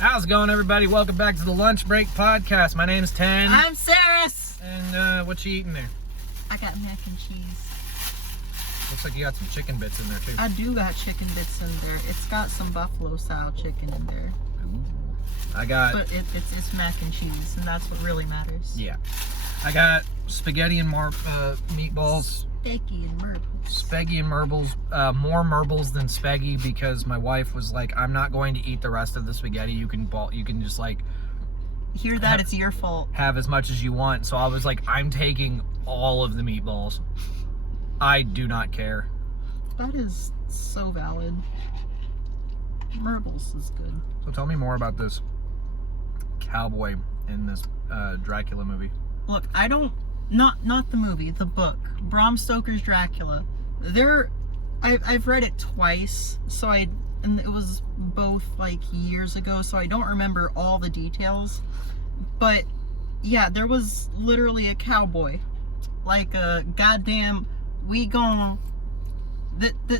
How's it going, everybody? Welcome back to the Lunch Break Podcast. My name's Ten. I'm Seras. And what you eating there? I got mac and cheese. Looks like you got some chicken bits in there too. I do got chicken bits in there. It's got some buffalo style chicken in there. Ooh. I got. But it's mac and cheese, and that's what really matters. Yeah. I got spaghetti and more meatballs. Spaghetti and marbles. Spaghetti and marbles. More marbles than spaghetti because my wife was like, "I'm not going to eat the rest of the spaghetti. You can just like." Hear that? It's your fault. Have as much as you want. So I was like, I'm taking all of the meatballs. I do not care. That is so valid. Marbles is good. So tell me more about this cowboy in this Dracula movie. Look, I don't... Not the movie, the book. Bram Stoker's Dracula. I've read it twice, and it was both like years ago, so I don't remember all the details. But yeah, there was literally a cowboy, like a goddamn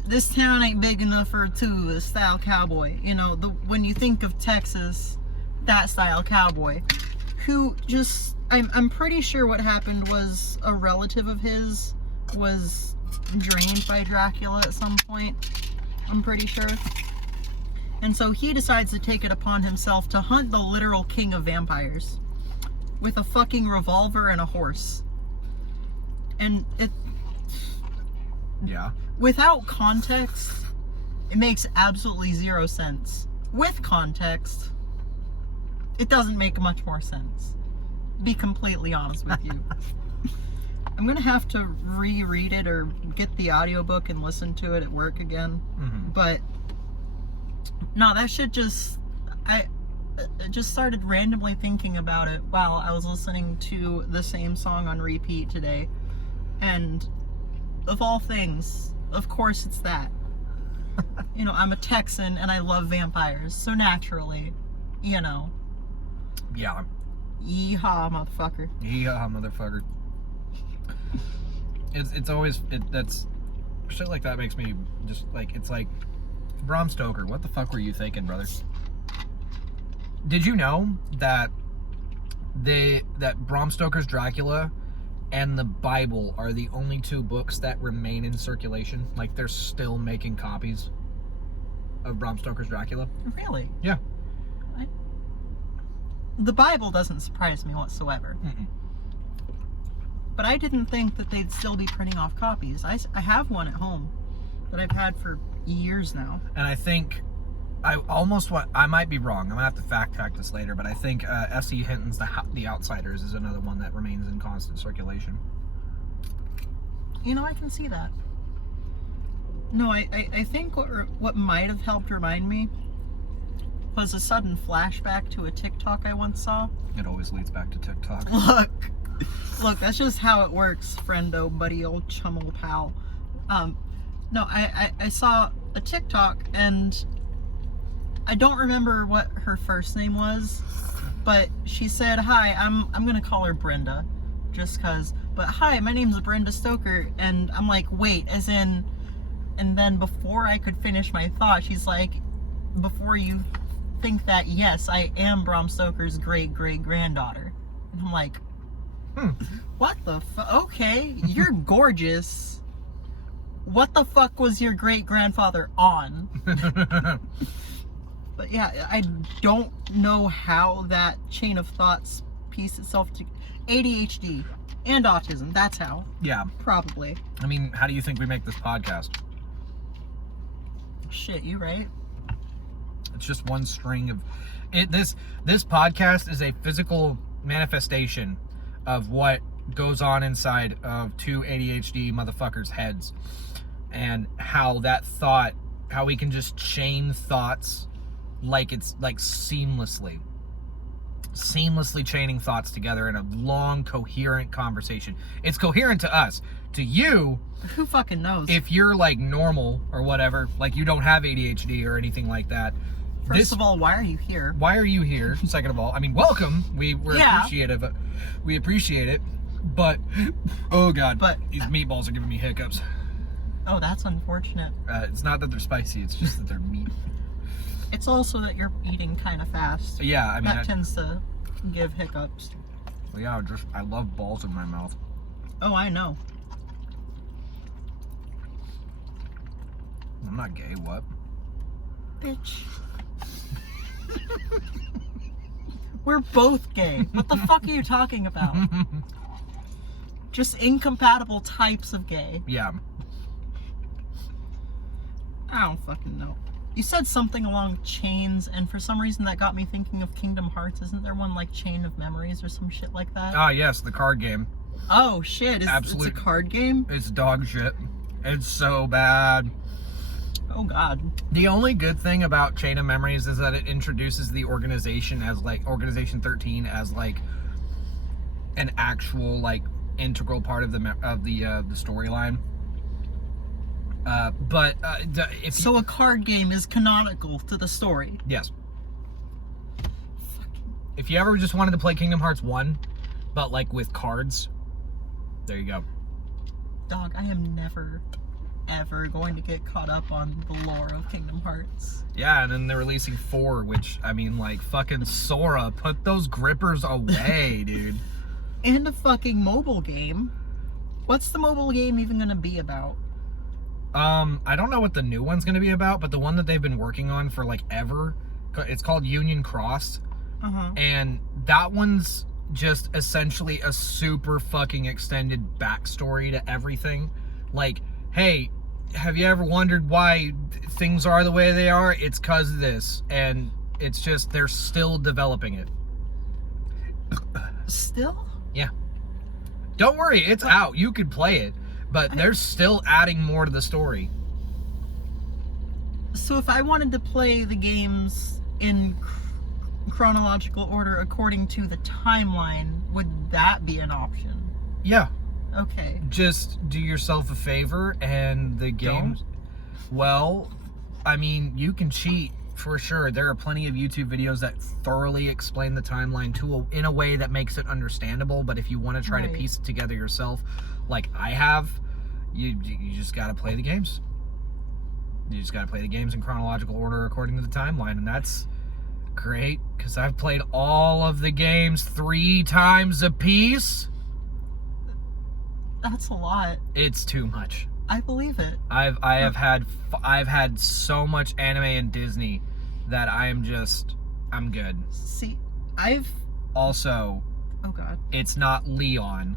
this town ain't big enough for two style cowboy. You know, when you think of Texas, that style cowboy, who just I'm pretty sure what happened was a relative of his was drained by Dracula at some point. I'm pretty sure. And so he decides to take it upon himself to hunt the literal king of vampires with a fucking revolver and a horse. And Yeah. Without context, it makes absolutely zero sense. With context, it doesn't make much more sense. Be completely honest with you. I'm gonna have to reread it or get the audiobook and listen to it at work again. Mm-hmm. But no, that shit I just started randomly thinking about it while I was listening to the same song on repeat today. And of all things, of course it's that. You know, I'm a Texan and I love vampires, so naturally, you know. Yeah. Yeehaw, motherfucker. Yeehaw, motherfucker. It's always that's shit like that makes me just like, it's like, Bram Stoker, what the fuck were you thinking, brother? Did you know that Bram Stoker's Dracula and the Bible are the only two books that remain in circulation? Like, they're still making copies of Bram Stoker's Dracula. Really? Yeah. The Bible doesn't surprise me whatsoever. Mm-mm. But I didn't think that they'd still be printing off copies. I have one at home that I've had for years now. And I think I might be wrong. I'm gonna have to fact check this later, but I think S.E. Hinton's The Outsiders is another one that remains in constant circulation. You know, I can see that. No, I think what might have helped remind me was a sudden flashback to a TikTok I once saw. It always leads back to TikTok. Look, that's just how it works, friendo, buddy, old chum, old pal. No, I saw a TikTok, and I don't remember what her first name was, but she said, "Hi, I'm gonna call her Brenda, just cause. But hi, my name's Brenda Stoker," and I'm like, wait, as in, and then before I could finish my thought, she's like, "Before you think that, yes, I am Bram Stoker's great-great-granddaughter," and I'm like, what the fuck? Okay, you're gorgeous. What the fuck was your great-grandfather on? But yeah, I don't know how that chain of thoughts pieced itself to ADHD and autism. That's how. Yeah. Probably. I mean, how do you think we make this podcast? Shit, you right? It's just one string of it. This podcast is a physical manifestation of what goes on inside of two ADHD motherfuckers' heads, and how we can just chain thoughts like it's like seamlessly chaining thoughts together in a long, coherent conversation. It's coherent to us. To you, who fucking knows? If you're like normal or whatever, like you don't have ADHD or anything like that. First of all, why are you here? Why are you here? Second of all, I mean, welcome. We're appreciative. We appreciate it. But, oh God, these meatballs are giving me hiccups. Oh, that's unfortunate. It's not that they're spicy, it's just that they're meat. It's also that you're eating kind of fast. Yeah, I mean, that tends to give hiccups. Well, yeah, I love balls in my mouth. Oh, I know. I'm not gay, what? Bitch. We're both gay. What the fuck are you talking about? Just incompatible types of gay. Yeah. I don't fucking know. You said something along chains, and for some reason that got me thinking of Kingdom Hearts. Isn't there one like Chain of Memories or some shit like that? Ah, yes, the card game. Oh shit, it's a card game? It's dog shit. It's so bad. Oh god. The only good thing about Chain of Memories is that it introduces the organization as like Organization 13 as like an actual like integral part of the storyline. So a card game is canonical to the story. Yes. If you ever just wanted to play Kingdom Hearts 1, but like with cards, there you go. Dog, I am never, ever going to get caught up on the lore of Kingdom Hearts. Yeah, and then they're releasing 4, which, I mean, like, fucking Sora, put those grippers away, dude. And a fucking mobile game. What's the mobile game even gonna be about? I don't know what the new one's gonna be about, but the one that they've been working on for, like, ever, it's called Union Cross. Uh-huh. And that one's just essentially a super fucking extended backstory to everything. Like, hey, have you ever wondered why things are the way they are? It's 'cause of this. And it's just, they're still developing it. Still? Yeah. Don't worry, it's out. You could play it. But they're still adding more to the story. So if I wanted to play the games in chronological order according to the timeline, would that be an option? Yeah. Okay. Just do yourself a favor and the games... Well, I mean, you can cheat for sure. There are plenty of YouTube videos that thoroughly explain the timeline in a way that makes it understandable, but if you want to try to piece it together yourself, like I have, you just got to play the games. You just got to play the games in chronological order according to the timeline, and that's great, because I've played all of the games 3 times a piece. That's a lot. It's too much. I believe it. I've had so much anime and Disney that I'm good. See, Also, oh god, it's not Leon.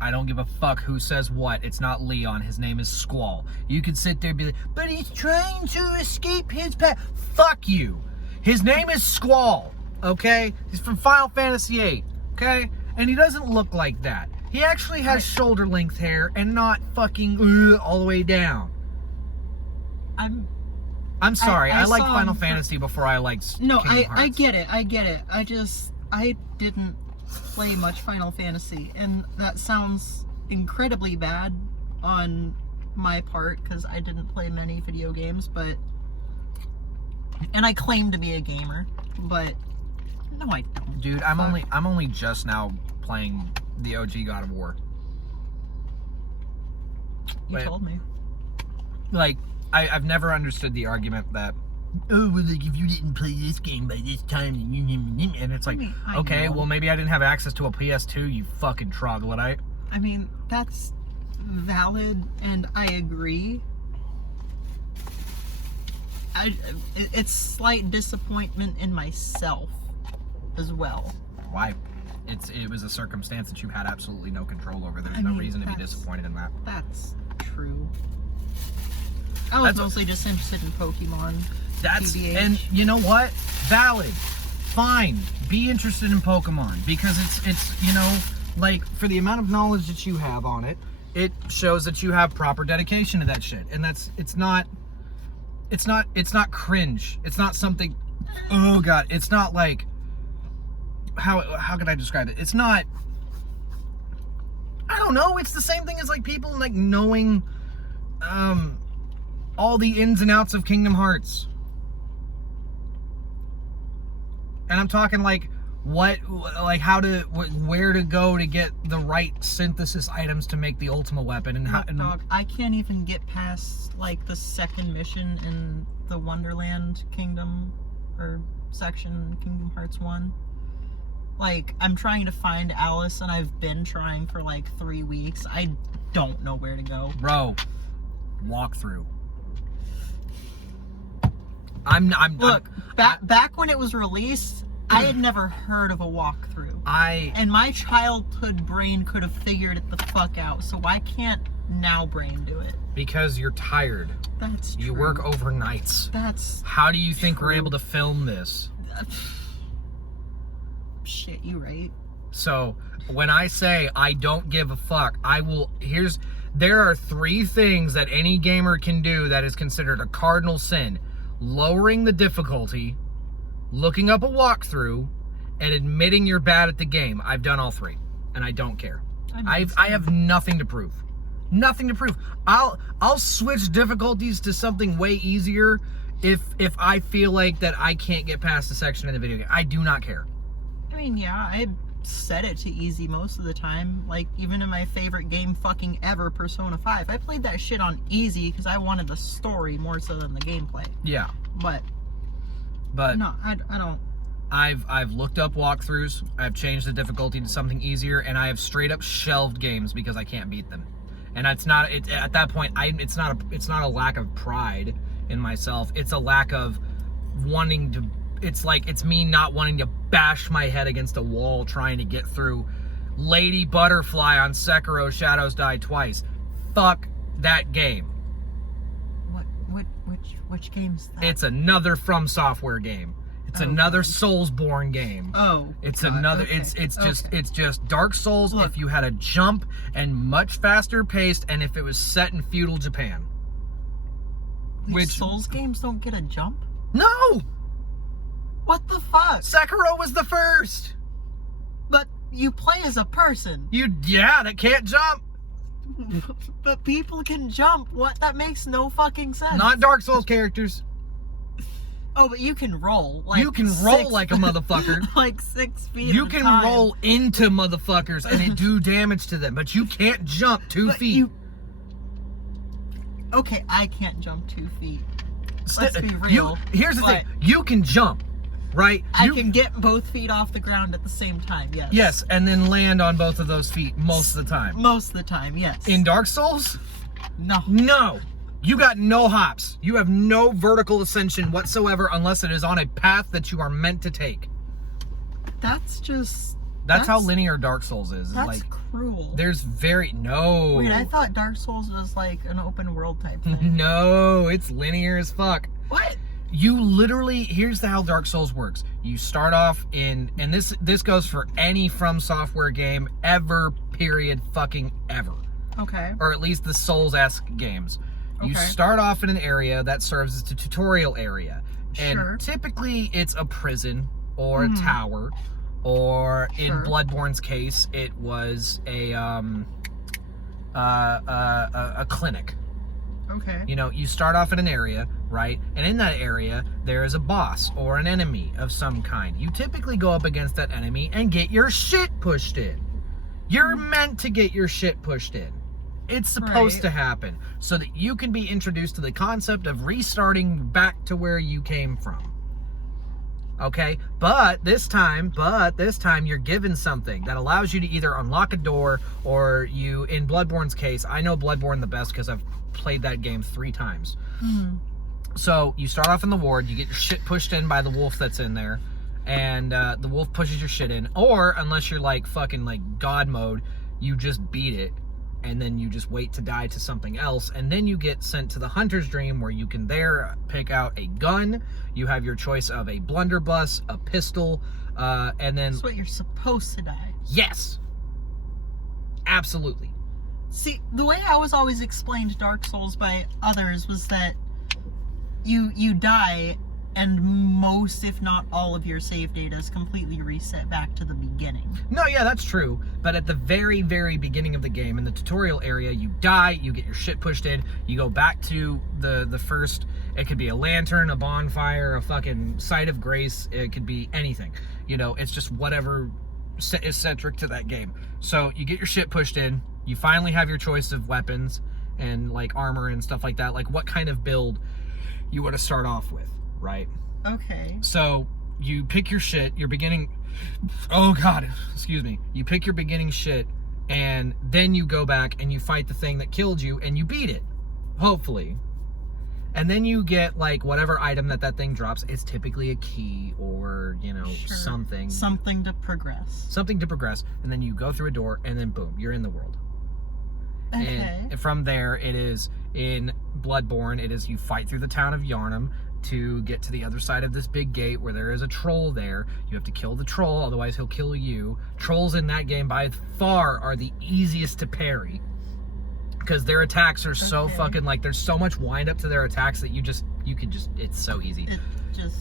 I don't give a fuck who says what. It's not Leon. His name is Squall. You could sit there and be like, but he's trying to escape his past. Fuck you. His name is Squall, okay? He's from Final Fantasy VIII, okay? And he doesn't look like that. He actually has shoulder length hair and not fucking all the way down. I'm sorry. I liked Final Fantasy before I liked Kingdom Hearts. I get it. I didn't play much Final Fantasy, and that sounds incredibly bad on my part because I didn't play many video games, and I claim to be a gamer, but no, I don't. Dude, I'm only just now playing the OG God of War. You told me. Like, I've never understood the argument that, oh, well, like, if you didn't play this game by this time, and it's like, okay, well, maybe I didn't have access to a PS2, you fucking troglodyte. I mean, that's valid, and I agree. It's slight disappointment in myself as well. Why? It was a circumstance that you had absolutely no control over. There's no reason to be disappointed in that. That's true. I was mostly just interested in Pokemon. TBH. And you know what? Valid. Fine. Be interested in Pokemon, because it's you know, like, for the amount of knowledge that you have on it, it shows that you have proper dedication to that shit. And it's not cringe. It's not something, oh god, it's not like, how could I describe it? It's not, I don't know, it's the same thing as like people like knowing all the ins and outs of Kingdom Hearts. And I'm talking like where to go to get the right synthesis items to make the Ultima weapon, and how. Dog, I can't even get past like the second mission in the Wonderland Kingdom or section in Kingdom Hearts 1. Like, I'm trying to find Alice, and I've been trying for like 3 weeks. I don't know where to go. Bro, walkthrough. Look, back when it was released, I had never heard of a walkthrough. And my childhood brain could have figured it the fuck out. So why can't now brain do it? Because you're tired. That's true. You work overnights. That's How do you think true. we're able to film this? Shit, you right. So, when I say I don't give a fuck, there are 3 things that any gamer can do that is considered a cardinal sin. Lowering the difficulty, looking up a walkthrough, and admitting you're bad at the game. I've done all 3, and I don't care. I have nothing to prove. Nothing to prove. I'll switch difficulties to something way easier if I feel like that I can't get past a section in the video game. I do not care. I mean, yeah, I set it to easy most of the time. Like, even in my favorite game fucking ever, Persona 5, I played that shit on easy because I wanted the story more so than the gameplay. Yeah. But no, I don't. I've looked up walkthroughs. I've changed the difficulty to something easier, and I have straight up shelved games because I can't beat them. And at that point, it's not a lack of pride in myself. It's a lack of wanting to. It's me not wanting to bash my head against a wall trying to get through Lady Butterfly on Sekiro Shadows Die Twice. Fuck that game. Which game's that? It's another From Software game. It's another Soulsborne game. Oh. It's God, another okay. it's just Dark Souls. Look. If you had a jump and much faster paced, and if it was set in feudal Japan. Which Souls games don't get a jump? No! What the fuck? Sekiro was the first. But you play as a person. That can't jump. But people can jump. What? That makes no fucking sense. Not Dark Souls characters. Oh, but you can roll. Like you can roll like a motherfucker. Like 6 feet. You can roll into motherfuckers and it do damage to them, but you can't jump 2 feet. Okay, I can't jump 2 feet. Let's be real. Here's the thing. You can jump, right? I can get both feet off the ground at the same time, yes. Yes, and then land on both of those feet most of the time. Most of the time, yes. In Dark Souls? No. No. You got no hops. You have no vertical ascension whatsoever unless it is on a path that you are meant to take. That's how linear Dark Souls is. That's like, cruel. There's no... Wait, I thought Dark Souls was like an open world type thing. No, it's linear as fuck. What? You literally... Here's how Dark Souls works. You start off in... And this goes for any From Software game ever, period, fucking ever. Okay. Or at least the Souls-esque games. You Okay. start off in an area that serves as a tutorial area. And Sure. typically it's a prison or a tower, or in Sure. Bloodborne's case, it was a clinic. Okay. You know, you start off in an area, right? And in that area, there is a boss or an enemy of some kind. You typically go up against that enemy and get your shit pushed in. You're meant to get your shit pushed in. It's supposed to happen so that you can be introduced to the concept of restarting back to where you came from. Okay? But this time you're given something that allows you to either unlock a door, or you, in Bloodborne's case, I know Bloodborne the best because I've played that game 3 times. So you start off in the ward, you get your shit pushed in by the wolf that's in there, and the wolf pushes your shit in. Or, unless you're like fucking like God mode, you just beat it, and then you just wait to die to something else, and then you get sent to the Hunter's Dream, where you can there pick out a gun. You have your choice of a blunderbuss, a pistol, and then... That's what you're supposed to die. Yes! Absolutely. See, the way I was always explained Dark Souls by others was that you die, and most, if not all, of your save data is completely reset back to the beginning. No, yeah, that's true. But at the very, very beginning of the game, in the tutorial area, you die, you get your shit pushed in, you go back to the first... It could be a lantern, a bonfire, a fucking site of grace. It could be anything. You know, it's just whatever is centric to that game. So you get your shit pushed in. You finally have your choice of weapons and like armor and stuff like that. Like what kind of build you want to start off with, right? Okay. So you pick your shit, your beginning. Oh God, excuse me. You pick your beginning shit, and then you go back and you fight the thing that killed you, and you beat it, hopefully. And then you get like whatever item that thing drops. It's typically a key or Sure. something. Something to progress. Something to progress, and then you go through a door, and then boom, you're in the world. Okay. And from there, it is in Bloodborne. It is you fight through the town of Yharnam to get to the other side of this big gate where there is a troll there. You have to kill the troll, otherwise he'll kill you. Trolls in that game by far are the easiest to parry because their attacks are so fucking like there's so much wind up to their attacks that you could just it's so easy. It just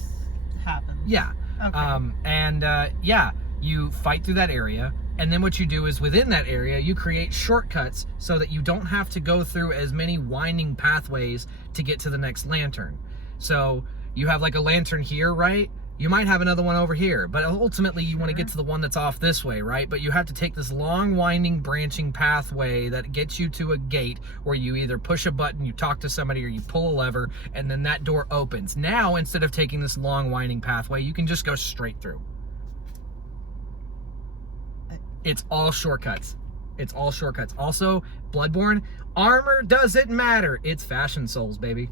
happens. Yeah. Okay. Yeah, you fight through that area. And then what you do is within that area, you create shortcuts so that you don't have to go through as many winding pathways to get to the next lantern. So you have like a lantern here, right? You might have another one over here, but ultimately you want to get to the one that's off this way, right? But you have to take this long, winding, branching pathway that gets you to a gate where you either push a button, you talk to somebody, or you pull a lever, and then that door opens. Now, instead of taking this long, winding pathway, you can just go straight through. It's all shortcuts. It's all shortcuts. Also, Bloodborne, armor doesn't matter. It's Fashion Souls, baby.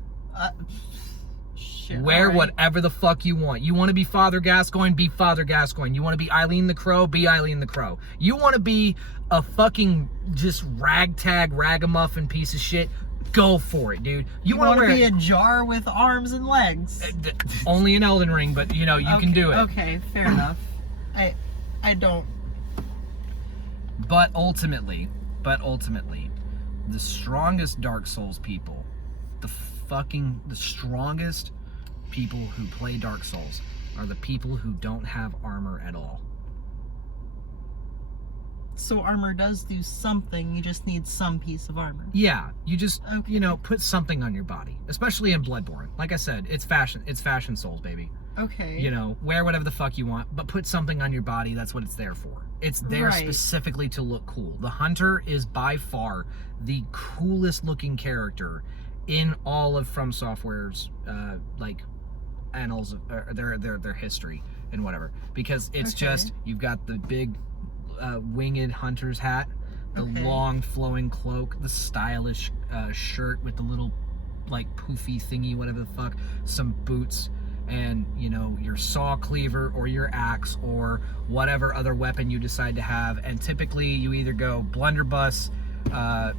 Shit, Wear alright. whatever the fuck you want. You want to be Father Gascoigne? Be Father Gascoigne. You want to be Eileen the Crow? Be Eileen the Crow. You want to be a fucking just ragtag, ragamuffin piece of shit? Go for it, dude. You want to be a jar with arms and legs? Only in Elden Ring, but you can do it. Okay, fair enough. I don't. But ultimately, the strongest Dark Souls people, the strongest people who play Dark Souls are the people who don't have armor at all. So armor does do something, you just need some piece of armor. Yeah, you just, Okay. put something on your body, especially in Bloodborne. Like I said, it's Fashion Souls, baby. Okay. Wear whatever the fuck you want, but put something on your body. That's what it's there for. It's there Right. specifically to look cool. The Hunter is by far the coolest looking character in all of From Software's annals of their history and whatever, because it's Okay. just you've got the big winged hunter's hat, the Okay. long flowing cloak, the stylish shirt with the little like poofy thingy, whatever the fuck, some boots, and your saw cleaver or your axe or whatever other weapon you decide to have. And typically you either go blunderbuss,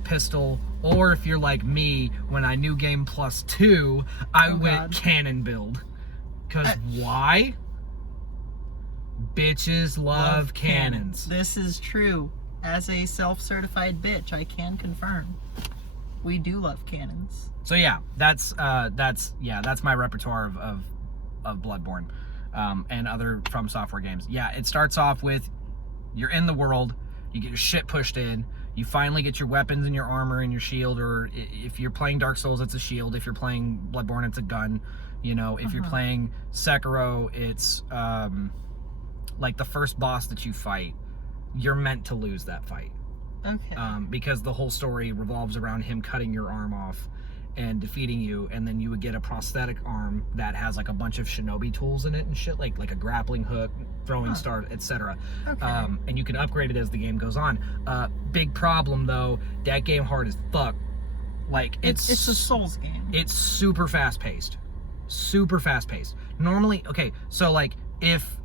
pistol, or if you're like me, when I knew Game Plus 2, I Oh, went God. cannon build. Because why? Bitches love cannons. This is true. As a self-certified bitch, I can confirm. We do love cannons. So yeah, that's my repertoire of Bloodborne, and other From Software games. Yeah, it starts off with you're in the world, you get your shit pushed in, you finally get your weapons and your armor and your shield, or if you're playing Dark Souls, it's a shield. If you're playing Bloodborne, it's a gun. If you're playing Sekiro, it's like the first boss that you fight, you're meant to lose that fight. Okay. Because the whole story revolves around him cutting your arm off and defeating you, and then you would get a prosthetic arm that has like a bunch of shinobi tools in it and shit, like a grappling hook, throwing star, etc. Okay. And you can upgrade it as the game goes on. Big problem though, that game hard as fuck. Like it's a Souls game. It's super fast paced. Normally, okay, so like if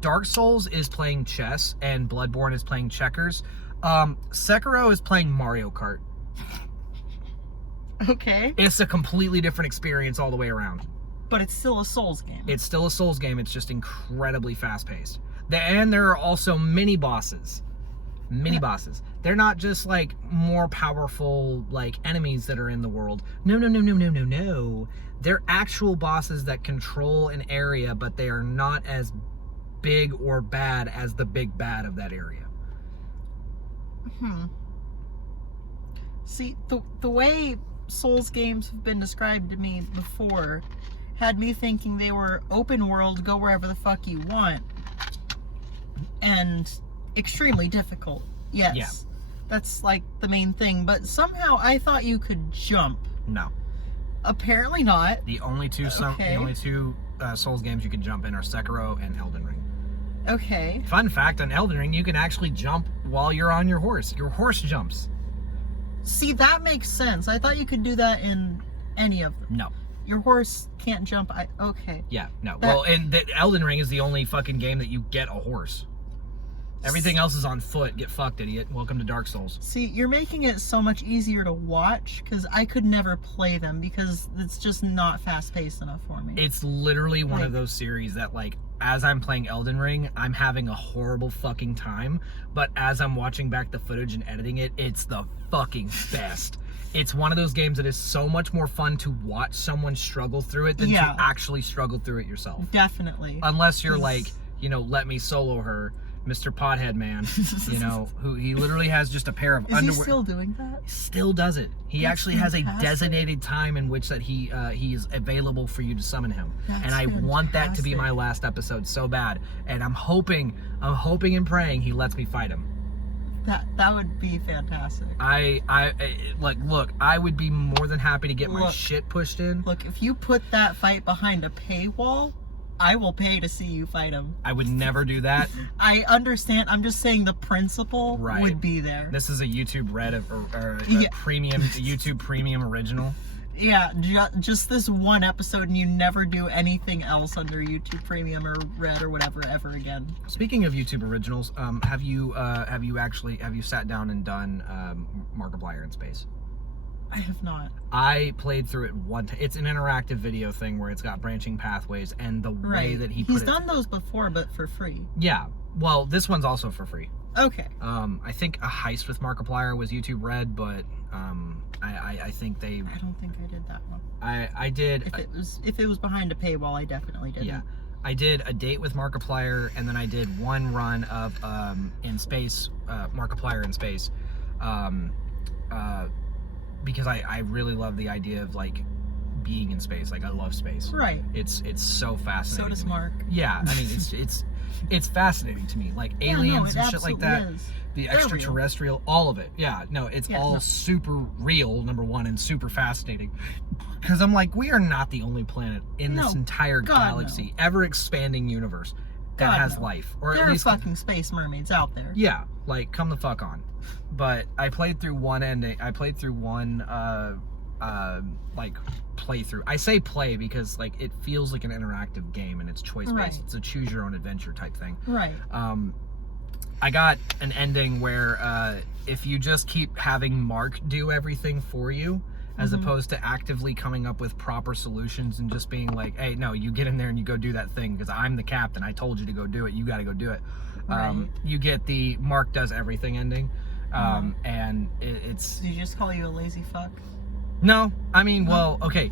Dark Souls is playing chess and Bloodborne is playing checkers, Sekiro is playing Mario Kart. Okay. It's a completely different experience all the way around. But it's still a Souls game. It's still a Souls game, it's just incredibly fast paced. And there are also mini bosses. They're not just like more powerful like enemies that are in the world. No. They're actual bosses that control an area, but they are not as big or bad as the big bad of that area. See, the way Souls games have been described to me before had me thinking they were open world, go wherever the fuck you want, and extremely difficult. Yes. Yeah. That's like the main thing, but somehow I thought you could jump. No. Apparently not. The only two Souls games you can jump in are Sekiro and Elden Ring. Okay. Fun fact on Elden Ring, you can actually jump while you're on your horse. Your horse jumps. See, that makes sense. I thought you could do that in any of them. No. Your horse can't jump. Okay. Yeah, no. Well, and the Elden Ring is the only fucking game that you get a horse. Everything else is on foot. Get fucked, idiot. Welcome to Dark Souls. See, you're making it so much easier to watch because I could never play them because it's just not fast-paced enough for me. It's literally one of those series that, like, as I'm playing Elden Ring, I'm having a horrible fucking time, but as I'm watching back the footage and editing it, it's the fucking best. It's one of those games that is so much more fun to watch someone struggle through it than to actually struggle through it yourself. Definitely. Unless you're like, you know, let me solo her, Mr. Pothead Man, you know, who he literally has just a pair of underwear. Is he still doing that? Still does it. He That's actually has a fantastic. designated time in which that he is available for you to summon him. That's and I want that to be my last episode so bad. And I'm hoping and praying he lets me fight him. That would be fantastic. Look, I would be more than happy to get my shit pushed in. Look, if you put that fight behind a paywall, I will pay to see you fight him. I would never do that. I understand. I'm just saying the principle would be there. This is a YouTube Red or premium YouTube Premium original. Yeah, just this one episode, and you never do anything else under YouTube Premium or Red or whatever ever again. Speaking of YouTube originals, have you sat down and done Markiplier in Space? I have not. I played through it one time. It's an interactive video thing where it's got branching pathways, and the way that he's done those before, but for free. Yeah. Well, this one's also for free. Okay. I think a heist with Markiplier was YouTube Red, but I think they. I don't think I did that one. I did. If it was behind a paywall, I definitely did. Yeah. I did a date with Markiplier, and then I did one run of in space, Markiplier in Space, because I really love the idea of like being in space. Like I love space. Right. It's so fascinating. So does Mark. Yeah, I mean it's fascinating to me. Like aliens and shit like that. Is. The extraterrestrial, all of it. Yeah, no, it's all super real, number one, and super fascinating. Because I'm like, we are not the only planet in this entire galaxy, ever expanding universe that has life. Or there at least are fucking space mermaids out there. Yeah, like come the fuck on. But I played through one ending. I played through one like playthrough. I say play because like it feels like an interactive game and it's choice based. Right. It's a choose your own adventure type thing. Right. I got an ending where if you just keep having Mark do everything for you, as opposed to actively coming up with proper solutions and just being like, hey, no, you get in there and you go do that thing because I'm the captain. I told you to go do it. You got to go do it. You get the Mark does everything ending. And it's... Did you just call you a lazy fuck? No. I mean, well, okay.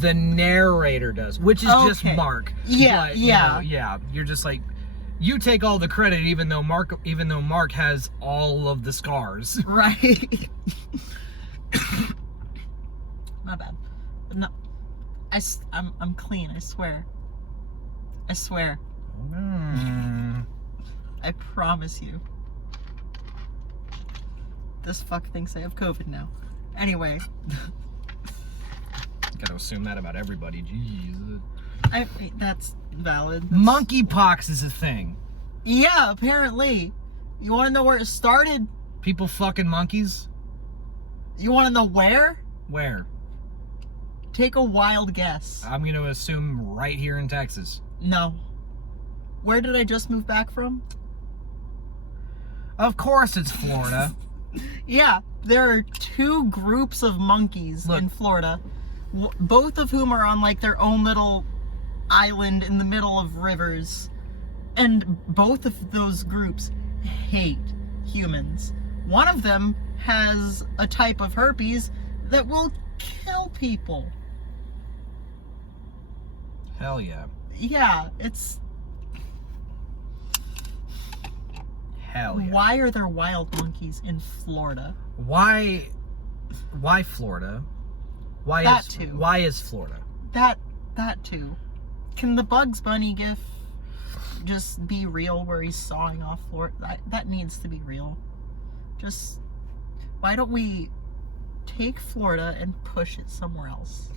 The narrator does, which is just Mark. Yeah, but, yeah. You know, yeah. You're just like... You take all the credit, even though Mark has all of the scars. Right. My bad. But no, I'm clean. I swear. I swear. I promise you. This fuck thinks I have COVID now. Anyway. Gotta assume that about everybody. Jeez. That's valid. Monkeypox is a thing. Yeah, apparently. You want to know where it started? People fucking monkeys? You want to know where? Where? Take a wild guess. I'm gonna assume right here in Texas. No. Where did I just move back from? Of course it's Florida. Yeah, there are two groups of monkeys in Florida, both of whom are on like their own little island in the middle of rivers, and both of those groups hate humans. One of them has a type of herpes that will kill people. Hell yeah. Yeah, it's... Hell yeah. Why are there wild monkeys in Florida? Why Florida? Why is Florida? That too. Can the Bugs Bunny gif just be real where he's sawing off Florida? That needs to be real. Just, why don't we take Florida and push it somewhere else?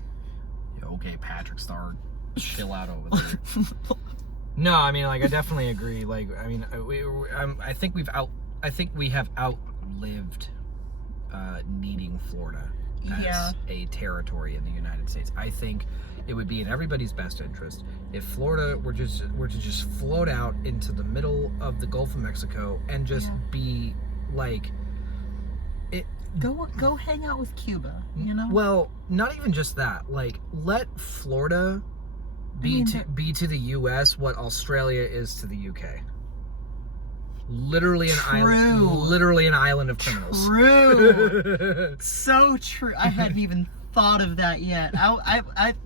Yeah, okay, Patrick Star chill out over there. No, I mean, like, I definitely agree. Like, I mean, I think we have outlived needing Florida as a territory in the United States. I think it would be in everybody's best interest if Florida were to just float out into the middle of the Gulf of Mexico and just be like it. Go hang out with Cuba, you know? Well, not even just that. Like, let Florida be to the U.S. what Australia is to the U.K. Literally an island. Literally an island of criminals. True. So true. I hadn't even thought of that yet.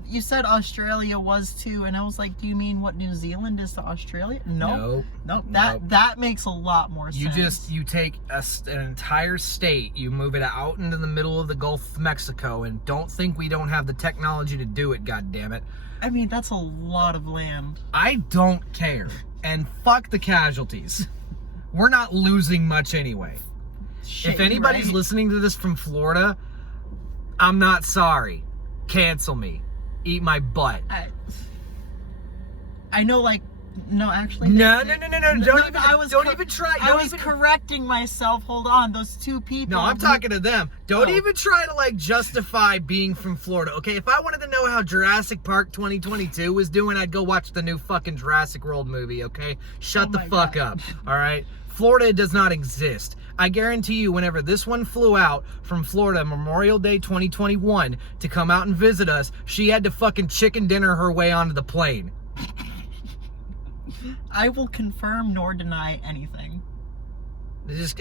You said Australia was too, and I was like, do you mean what New Zealand is to Australia? Nope. That makes a lot more sense. You take an entire state, you move it out into the middle of the Gulf of Mexico, and don't think we don't have the technology to do it. God damn it! I mean, that's a lot of land. I don't care, and fuck the casualties. We're not losing much anyway. Shit, if anybody's listening to this from Florida, I'm not sorry. Cancel me. Eat my butt. I know, like, no, actually. No. Don't even try. I was correcting myself. Hold on. Those two people. No, I'm talking to them. Don't even try to, like, justify being from Florida. Okay, if I wanted to know how Jurassic Park 2022 was doing, I'd go watch the new fucking Jurassic World movie, okay? Shut the fuck up, all right? Florida does not exist. I guarantee you, whenever this one flew out from Florida Memorial Day 2021 to come out and visit us, she had to fucking chicken dinner her way onto the plane. I will confirm nor deny anything.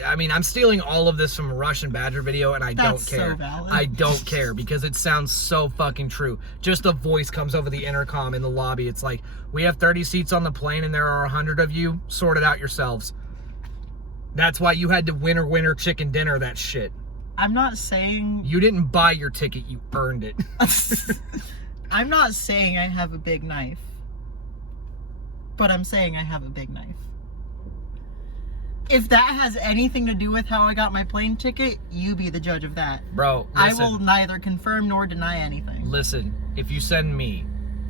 I'm stealing all of this from a Russian Badger video, and That's don't care. So valid. I don't care because it sounds so fucking true. Just a voice comes over the intercom in the lobby. It's like, we have 30 seats on the plane and there are 100 of you. Sort it out yourselves. That's why you had to winner chicken dinner that shit. I'm not saying... You didn't buy your ticket, you earned it. I'm not saying I have a big knife. But I'm saying I have a big knife. If that has anything to do with how I got my plane ticket, you be the judge of that. Bro, listen, I will neither confirm nor deny anything. Listen, if you send me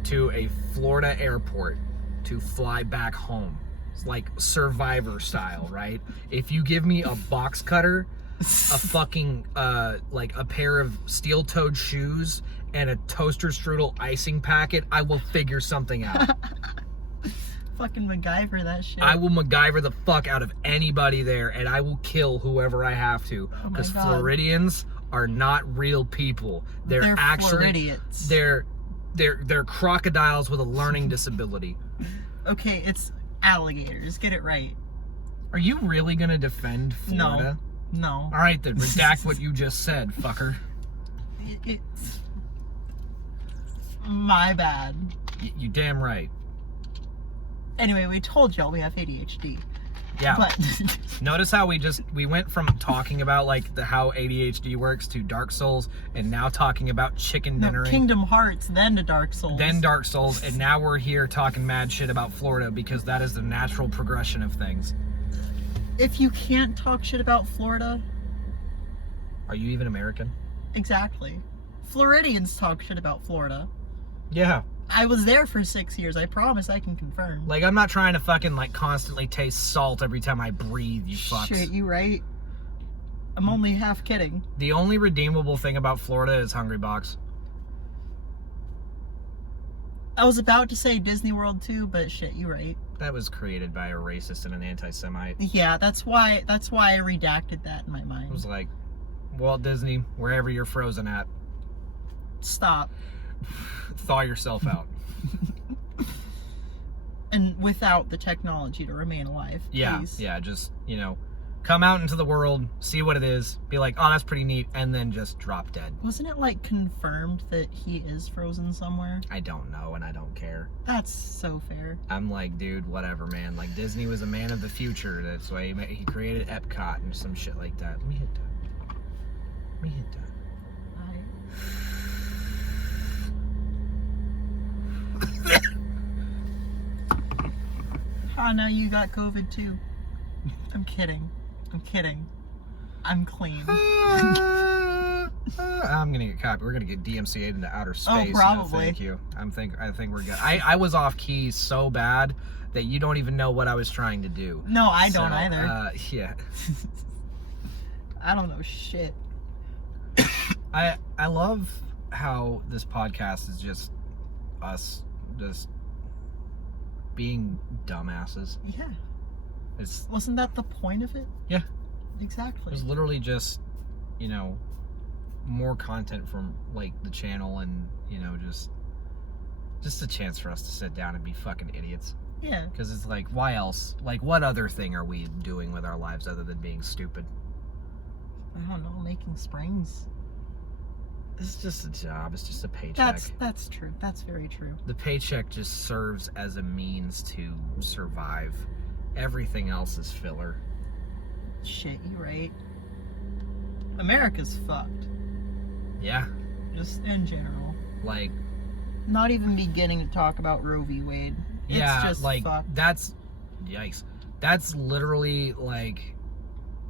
to a Florida airport to fly back home, it's like Survivor style, right? If you give me a box cutter, a fucking, like a pair of steel-toed shoes, and a toaster strudel icing packet, I will figure something out. Fucking MacGyver that shit. I will MacGyver the fuck out of anybody there, and I will kill whoever I have to. Because Floridians are not real people. They're actually Floridians. They're crocodiles with a learning disability. Okay, it's alligators. Get it right. Are you really gonna defend Florida? No. All right then, redact what you just said, fucker. It's my bad. You damn right. Anyway, we told y'all we have ADHD. Yeah. But notice how we went from talking about like how ADHD works to Dark Souls, and now talking about chicken dinnering. Kingdom Hearts, then to Dark Souls. Then Dark Souls, and now we're here talking mad shit about Florida because that is the natural progression of things. If you can't talk shit about Florida... Are you even American? Exactly. Floridians talk shit about Florida. Yeah. I was there for 6 years. I promise I can confirm. Like, I'm not trying to fucking, like, constantly taste salt every time I breathe, you fucks. Shit, you right. I'm only half kidding. The only redeemable thing about Florida is Hungry Box. I was about to say Disney World too, but shit, you right. That was created by a racist and an anti-Semite. Yeah, that's why I redacted that in my mind. It was like, Walt Disney, wherever you're frozen at. Stop. Thaw yourself out. And without the technology to remain alive, please. Yeah, just, you know, come out into the world, see what it is, be like, oh, that's pretty neat, and then just drop dead. Wasn't it, like, confirmed that he is frozen somewhere? I don't know, and I don't care. That's so fair. I'm like, dude, whatever, man. Like, Disney was a man of the future. That's why he created Epcot and some shit like that. Let me hit that. Oh, now you got COVID too. I'm kidding. I'm clean. I'm gonna get copied. We're gonna get DMCA'd into outer space. probably. No, thank you. I think we're good. I was off key so bad that you don't even know what I was trying to do. No, I don't either. Yeah. I don't know shit. I love how this podcast is just us just being dumbasses. Yeah. It's Wasn't that the point of it? Yeah. Exactly. It's literally just, you know, more content from like the channel and, you know, just a chance for us to sit down and be fucking idiots. Yeah. Because it's like, why else? Like, what other thing are we doing with our lives other than being stupid? I don't know, making springs. It's just a job. It's just a paycheck. That's true. That's very true. The paycheck just serves as a means to survive. Everything else is filler. Shit, you right. America's fucked. Yeah. Just in general. Like, not even beginning to talk about Roe v. Wade. yeah, It's just like, fucked. that's, yikes. That's literally, like,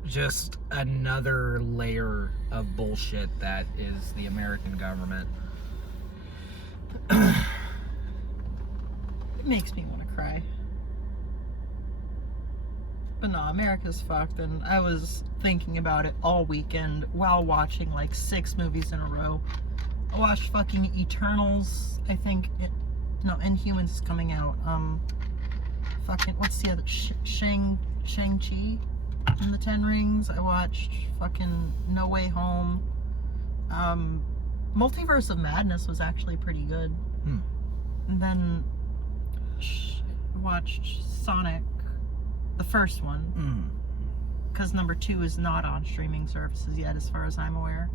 just another layer of bullshit that is the American government. It makes me want to cry. But no, America's fucked, and I was thinking about it all weekend while watching like 6 movies in a row. I watched fucking Eternals, I think. Inhumans is coming out. Fucking, what's the other? Shang-Chi and the Ten Rings. I watched fucking No Way Home. Multiverse of Madness was actually pretty good. And then I watched Sonic, the first one, because number 2 is not on streaming services yet, as far as I'm aware.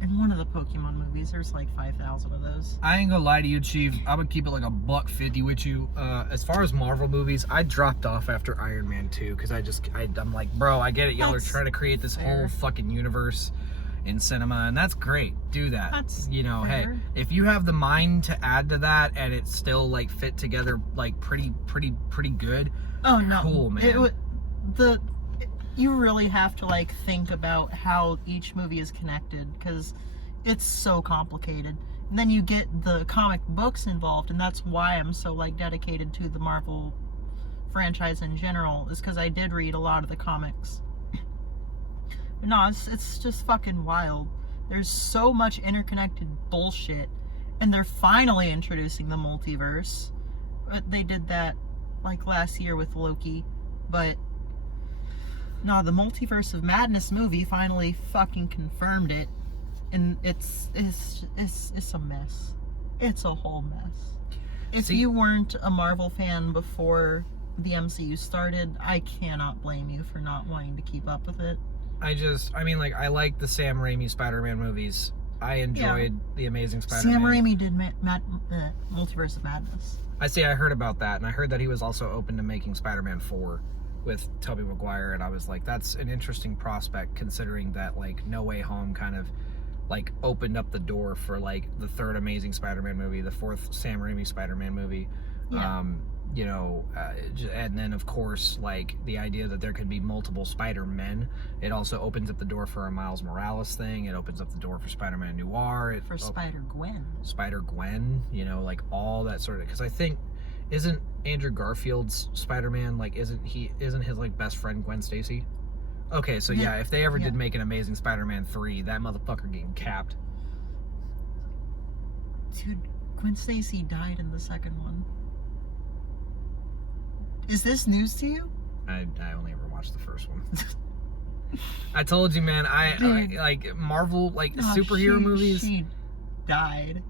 And one of the Pokemon movies, there's like 5,000 of those. I ain't gonna lie to you, Chief. I would keep it like $150 with you. As far as Marvel movies, I dropped off after Iron Man 2 because I'm like, bro, I get it. Y'all are trying to create this whole fucking universe in cinema, and that's great. Do that. That's fair. Hey, if you have the mind to add to that and it's still like fit together like pretty good. Oh no, cool, man. You really have to like think about how each movie is connected because it's so complicated. And then you get the comic books involved, and that's why I'm so like dedicated to the Marvel franchise in general, is because I did read a lot of the comics. No, it's just fucking wild. There's so much interconnected bullshit, and they're finally introducing the multiverse. They did that like last year with Loki, but no, the Multiverse of Madness movie finally fucking confirmed it, and it's a mess. It's a whole mess. If you weren't a Marvel fan before the MCU started, I cannot blame you for not wanting to keep up with it. I like the Sam Raimi Spider-Man movies. I enjoyed the Amazing Spider-Man. Sam Raimi did Multiverse of Madness. I heard about that, and I heard that he was also open to making Spider-Man 4 with Tobey Maguire, and I was like, that's an interesting prospect considering that like No Way Home kind of like opened up the door for like the 3rd Amazing Spider-Man movie, the 4th Sam Raimi Spider-Man movie. Yeah. And then of course like the idea that there could be multiple Spider-Men. It also opens up the door for a Miles Morales thing. It opens up the door for Spider-Man Noir. For Spider-Gwen. Spider-Gwen, like all that sort of, because I think, isn't Andrew Garfield's Spider-Man, like, isn't his like best friend Gwen Stacy? Okay, so yeah, if they ever did make an Amazing Spider-Man 3, that motherfucker getting capped. Dude, Gwen Stacy died in the second one. Is this news to you? I only ever watched the first one. I told you, man, I like Marvel, like superhero movies. She died,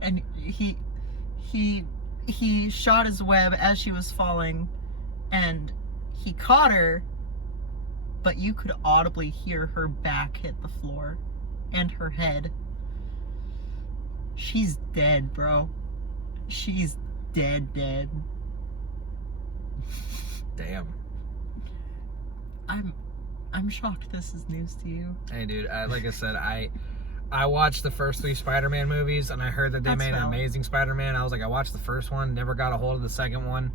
and he shot his web as she was falling, and he caught her, but you could audibly hear her back hit the floor and her head. She's dead, bro. She's dead. Damn. I'm shocked this is news to you. Hey, dude, like I said, I watched the first 3 Spider-Man movies, and I heard that they made an Amazing Spider-Man. I was like, I watched the first one, never got a hold of the second one.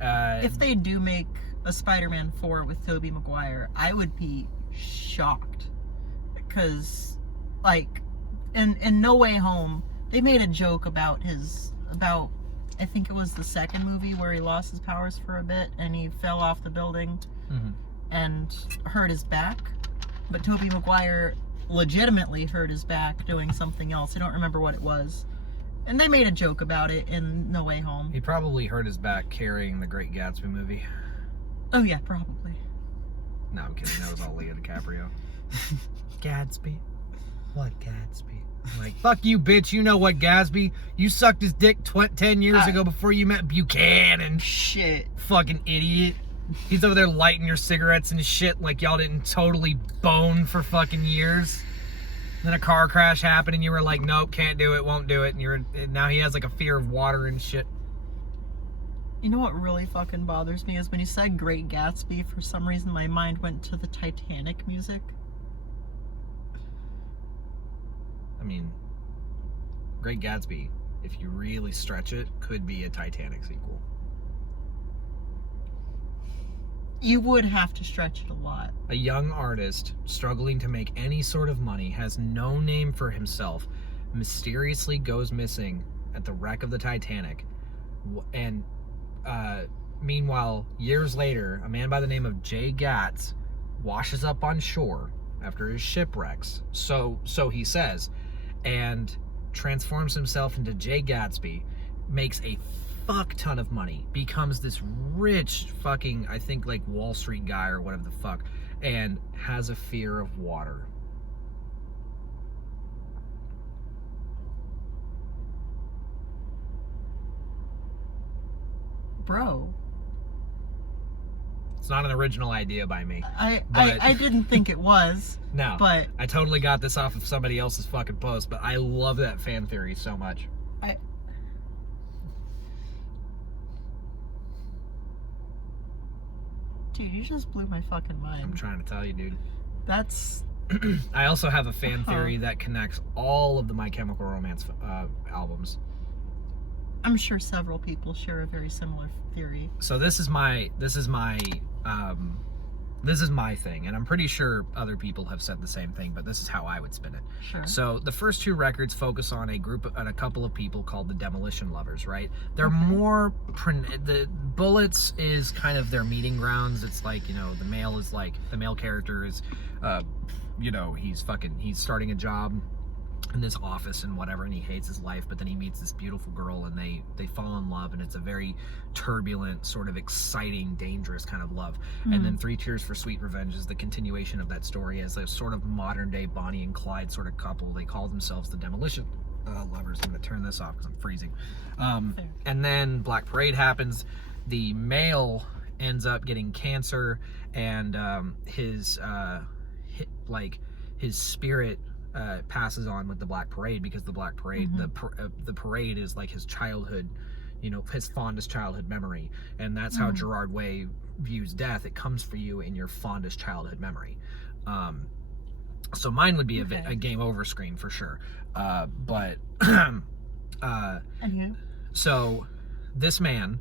If they do make a Spider-Man 4 with Tobey Maguire, I would be shocked. Because, like, in No Way Home, they made a joke about I think it was the second movie where he lost his powers for a bit and he fell off the building and hurt his back. But Tobey Maguire legitimately hurt his back doing something else. I don't remember what it was. And they made a joke about it in No Way Home. He probably hurt his back carrying the Great Gatsby movie. Oh yeah, probably. No, I'm kidding. That was all Leo DiCaprio. Gatsby? What Gatsby? I'm like, fuck you, bitch. You know what Gatsby? You sucked his dick 10 years ago before you met Buchanan. Shit. Fucking idiot. He's over there lighting your cigarettes and shit like y'all didn't totally bone for fucking years. Then a car crash happened and you were like, nope, can't do it, won't do it. And now he has like a fear of water and shit. You know what really fucking bothers me is when you said Great Gatsby, for some reason my mind went to the Titanic music. I mean, Great Gatsby, if you really stretch it, could be a Titanic sequel. You would have to stretch it a lot. A young artist struggling to make any sort of money, has no name for himself, mysteriously goes missing at the wreck of the Titanic. And meanwhile, years later, a man by the name of Jay Gatz washes up on shore after his shipwrecks, so he says, and transforms himself into Jay Gatsby, makes a fuck ton of money, becomes this rich fucking, I think like Wall Street guy or whatever the fuck, and has a fear of water. Bro. It's not an original idea by me. I didn't think it was. No. But I totally got this off of somebody else's fucking post, but I love that fan theory so much. Dude, you just blew my fucking mind. I'm trying to tell you, dude. That's... I also have a fan theory that connects all of the My Chemical Romance albums. I'm sure several people share a very similar theory. So this is my thing, and I'm pretty sure other people have said the same thing, but this is how I would spin it. Sure. So the first two records focus on a couple of people called the Demolition Lovers, right? They're more the Bullets is kind of their meeting grounds. It's like, you know, the male character is he's starting a job in this office and whatever, and he hates his life, but then he meets this beautiful girl and they fall in love, and it's a very turbulent, sort of exciting, dangerous kind of love. And then 3 Tears for Sweet Revenge is the continuation of that story as a sort of modern day Bonnie and Clyde sort of couple. They call themselves the Demolition Lovers. I'm gonna turn this off because I'm freezing. And then Black Parade happens. The male ends up getting cancer, and his spirit passes on with the Black Parade, because the Black Parade, the parade is like his childhood, his fondest childhood memory, and that's how Gerard Way views death. It comes for you in your fondest childhood memory. So mine would be a game over screen for sure. But so this man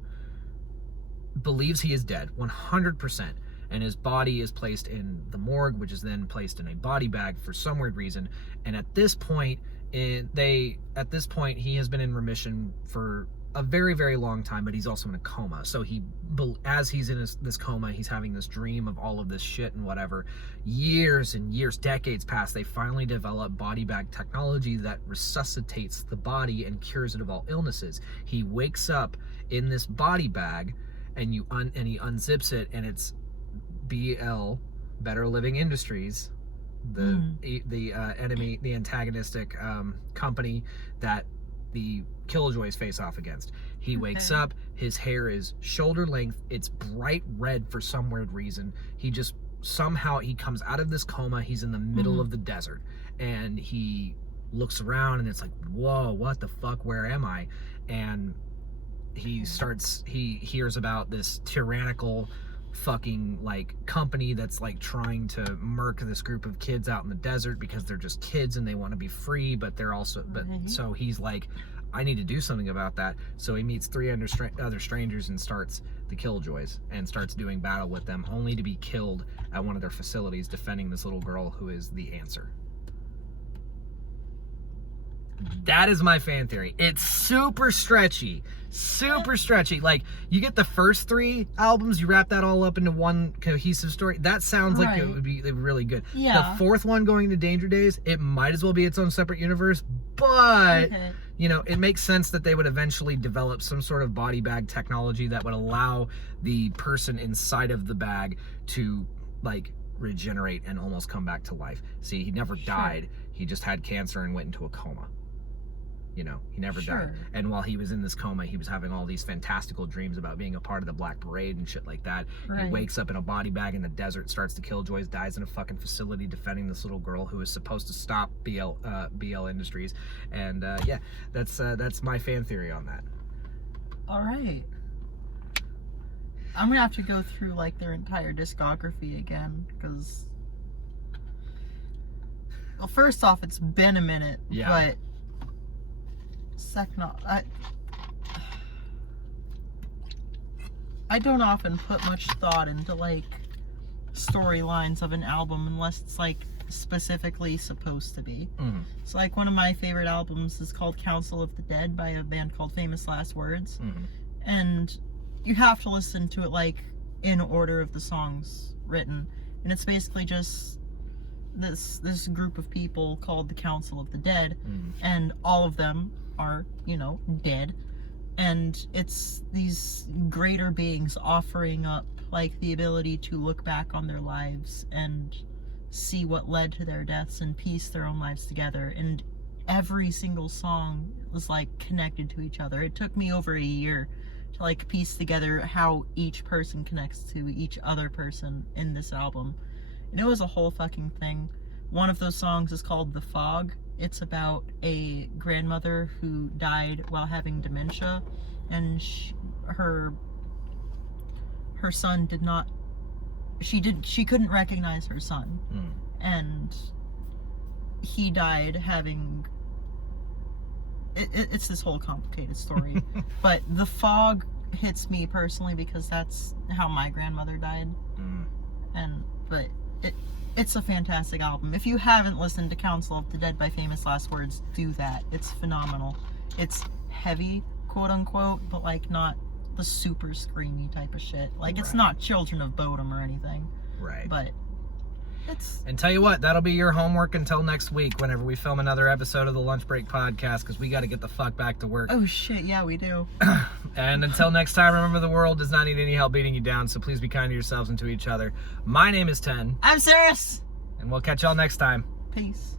believes he is dead 100%. And his body is placed in the morgue, which is then placed in a body bag for some weird reason. And at this point, he has been in remission for a very, very long time, but he's also in a coma. So as he's in this coma, he's having this dream of all of this shit and whatever. Years and years, decades pass. They finally develop body bag technology that resuscitates the body and cures it of all illnesses. He wakes up in this body bag, and he unzips it, and it's BL, Better Living Industries, the enemy, the antagonistic company that the Killjoys face off against. He wakes up, his hair is shoulder length, it's bright red for some weird reason. He comes out of this coma, he's in the middle of the desert, and he looks around and it's like, whoa, what the fuck, where am I? And he hears about this tyrannical fucking company that's trying to murk this group of kids out in the desert because they're just kids and they want to be free, but they're also so he's like, I need to do something about that. So he meets 3 other strangers and starts the Killjoys and starts doing battle with them, only to be killed at one of their facilities defending this little girl who is the answer. That is my fan theory. It's super stretchy. Like, you get the first 3 albums, you wrap that all up into one cohesive story. That sounds like it would be really good. Yeah. The 4th one, going to Danger Days, it might as well be its own separate universe, but you know, it makes sense that they would eventually develop some sort of body bag technology that would allow the person inside of the bag to, like, regenerate and almost come back to life. See, he never died. He just had cancer and went into a coma. You know, he never died. And while he was in this coma, he was having all these fantastical dreams about being a part of the Black Parade and shit like that. He wakes up in a body bag in the desert, starts to Killjoys, dies in a fucking facility defending this little girl who is supposed to stop BL Industries. And yeah, that's my fan theory on that. All right. I'm gonna have to go through like their entire discography again, because, well, first off, it's been a minute, but second off, I don't often put much thought into like storylines of an album unless it's like specifically supposed to be. So like one of my favorite albums is called Council of the Dead by a band called Famous Last Words, and you have to listen to it like in order of the songs written, and it's basically just this group of people called the Council of the Dead, and all of them are, you know, dead, and it's these greater beings offering up like the ability to look back on their lives and see what led to their deaths and piece their own lives together. And every single song was like connected to each other. It took me over a year to like piece together how each person connects to each other person in this album, and it was a whole fucking thing. One of those songs is called The Fog. It's about a grandmother who died while having dementia, and her son she couldn't recognize her son, and he died having it's this whole complicated story. But The Fog hits me personally because that's how my grandmother died. But it's a fantastic album. If you haven't listened to Council of the Dead by Famous Last Words, do that. It's phenomenal. It's heavy, quote unquote, but like not the super screamy type of shit. Like it's not Children of Bodom or anything. But it's... And tell you what, that'll be your homework until next week whenever we film another episode of the Lunch Break Podcast, because we got to get the fuck back to work. Oh shit, yeah, we do. And until next time, remember, the world does not need any help beating you down, so please be kind to yourselves and to each other. My name is Ten. I'm Seras. And we'll catch y'all next time. Peace.